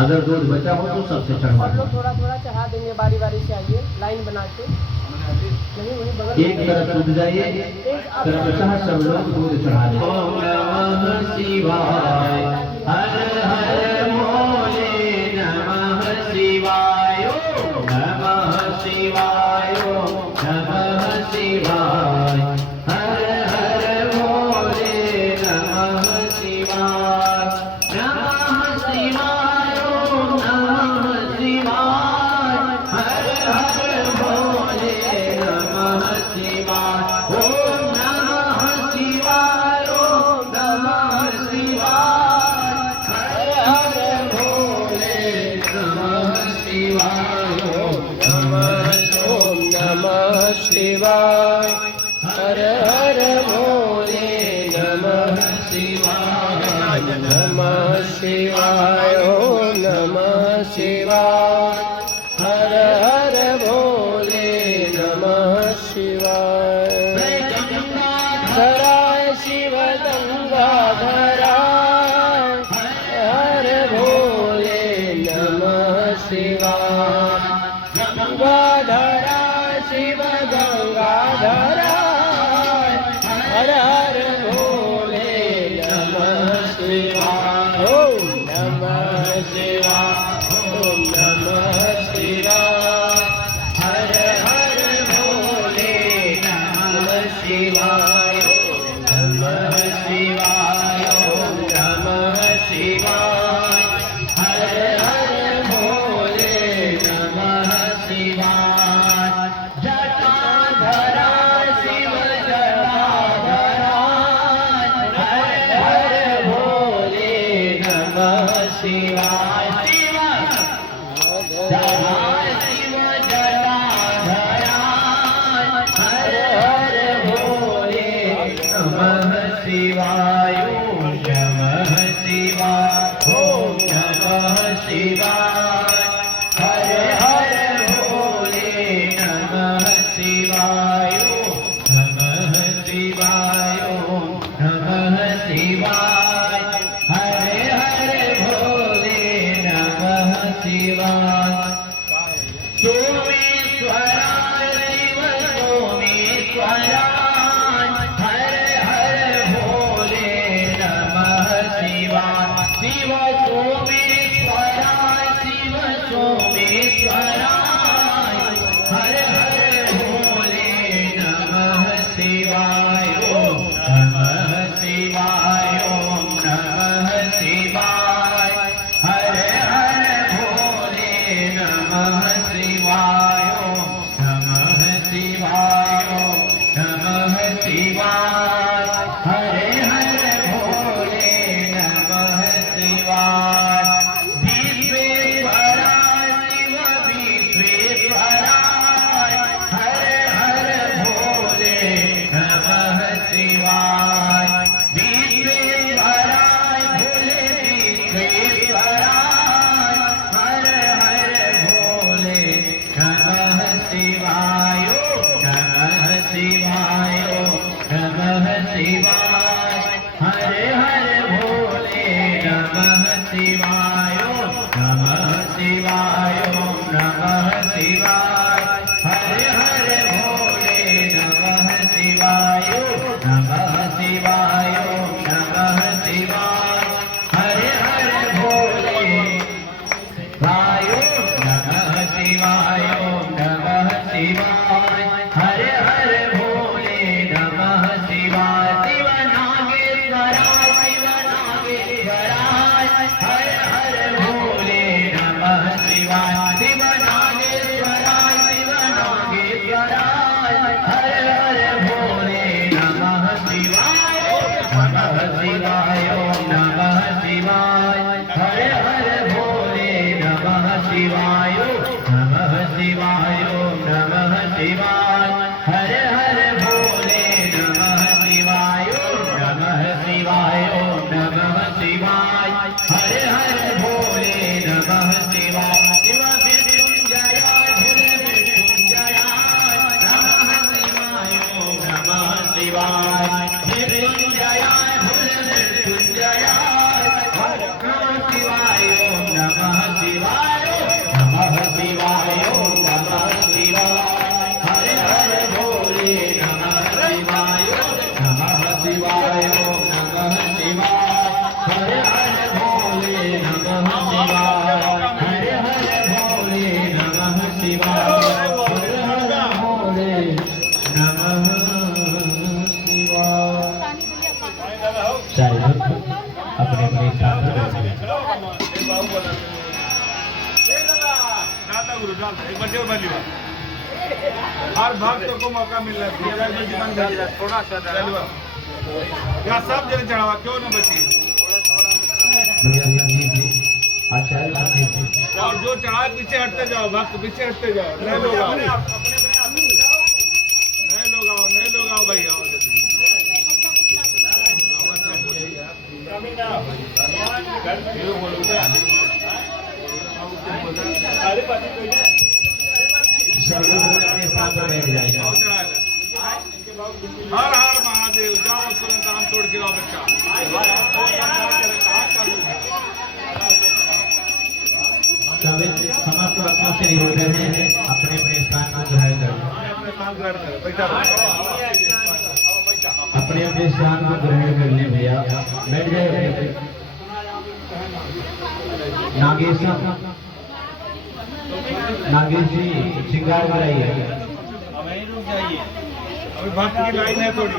अगर दूध बचा हो तो सबसे चढ़वा दो। थोड़ा थोड़ा चढ़ा देंगे, बारी बारी से आइए लाइन बना के। एक तरफ दूध जाइए, क्रमशः सब लोग दूध चढ़ा दें। ओम नमः शिवाय, हर हर भोले, नमः शिवाय, नमः शिवाय, नमः शिवाय, हर हर भोले, नमः शिवाय, नमः शिवाय, नमः शिवाय, हर हर भोले, नमः शिवाय, ओम नमः शिवाय, ओम नमः शिवाय, हर हर भोले, नमः शिवाय, ओम नमः शिवाय, हर हर भोले, नमः शिवाय, नमः शिवाय, ओम नमः शिवाय, हर हर भोले, नमः शिवाय। धराय शिव गंगाधराय, हर भोले, नमः शिवाय। गंगाधराय शिव गंगाधराय, हर हर भोले, नमः शिवाय, ओम नमः शिवाय, ओम नमः शिवाय, हर हर भोले, नमः शिवाय, ओम नमः शिवाय, ओम नमः शिवाय, हर हर भोले, नमः शिवाय। जटाधरा शिव जटाधरा, हर हर भोले, नमः शिवाय। जटाधरा शिव जटाधरा, हर हर भोले, नमः शिवाय, ओम नमः शिवाय, ओम नमः शिवाय, हर हर भोले, नमः शिवाय, ओम नमः शिवाय, ओम नमः शिवाय, हर हर भोले, नमः शिवाय। सोमेश्वराय शिव सोमेश्वराय, हर हर भोले, नमः शिवाय। शिव सोमेश्वराय, शिव सोमेश्वराय, हर हर भोले, नमः शिवाय, ओम नमः शिवाय, ओम नमः शिवाय, हर हर भोले, नमः शिवाय, ओम नमः शिवाय, ओम नमः शिवाय। शिवाय हर हर भोले नमः शिवाय ओम नमः शिवाय ओम नमः शिवाय हर हर भोले नमः शिवाय ओम नमः शिवाय ओम नमः शिवाय हर हर भोले वायो नमः शिवाय ओम नमः शिवाय हर हर भोले नमः शिवाय शिव नागेश्वराय हर हर भोले नमः शिवाय शिव नागेश्वराय हर हर भोले नमः शिवाय नमः शिवाय ओम नमः शिवाय हर हर भोले नमः शिवाय नमः शिवाय ओम नमः शिवाय हर हर भोले नमः शिवाय नमः शिवाय ओम नमः शिवाय हर हर भोले नमः शिवाय शिव मृत्युंजयाय भोले मृत्युंजयाय नमः शिवाय ओम नमः शिवाय मृत्युंजयाय भोले मृत्युंजयाय नमः शिवाय ओम नमः शिवाय नमः शिवाय ओम नमः शिवाय हर हर भोले नमः शिवाय नमः शिवाय ओम नमः शिवाय हर हर भोले नमः शिवाय हर हर भोले नमः शिवाय हर हर भोले नमः शिवाय सारे भक्त अपने अपने स्थान पर बैठ गए। दाता गुरु दाता एक बार जोर बजली बा हर भक्त को मौका मिल रहा है थोड़ा सा या सब जने चढ़ावा क्यों ना बची और जो चढ़ाए पीछे हटते जाओ भक्त पीछे हटते जाओ नए लोग आओ नए लोग आओ भाई आओ सब लोग अपने स्थान पर बैठ जाएंगे। हर हर महादेव जाओ तुरंत आम तोड़ के लाओ बच्चा सभी समस्त भक्तों से निवेदन है अपने अपने स्थान पर ग्रहण करें। अपने अपने स्थान को ग्रहण कर ले भैया बैठ जाए। नागेश जी श्रृंगार कराइए। अभी भक्त की लाइन है थोड़ी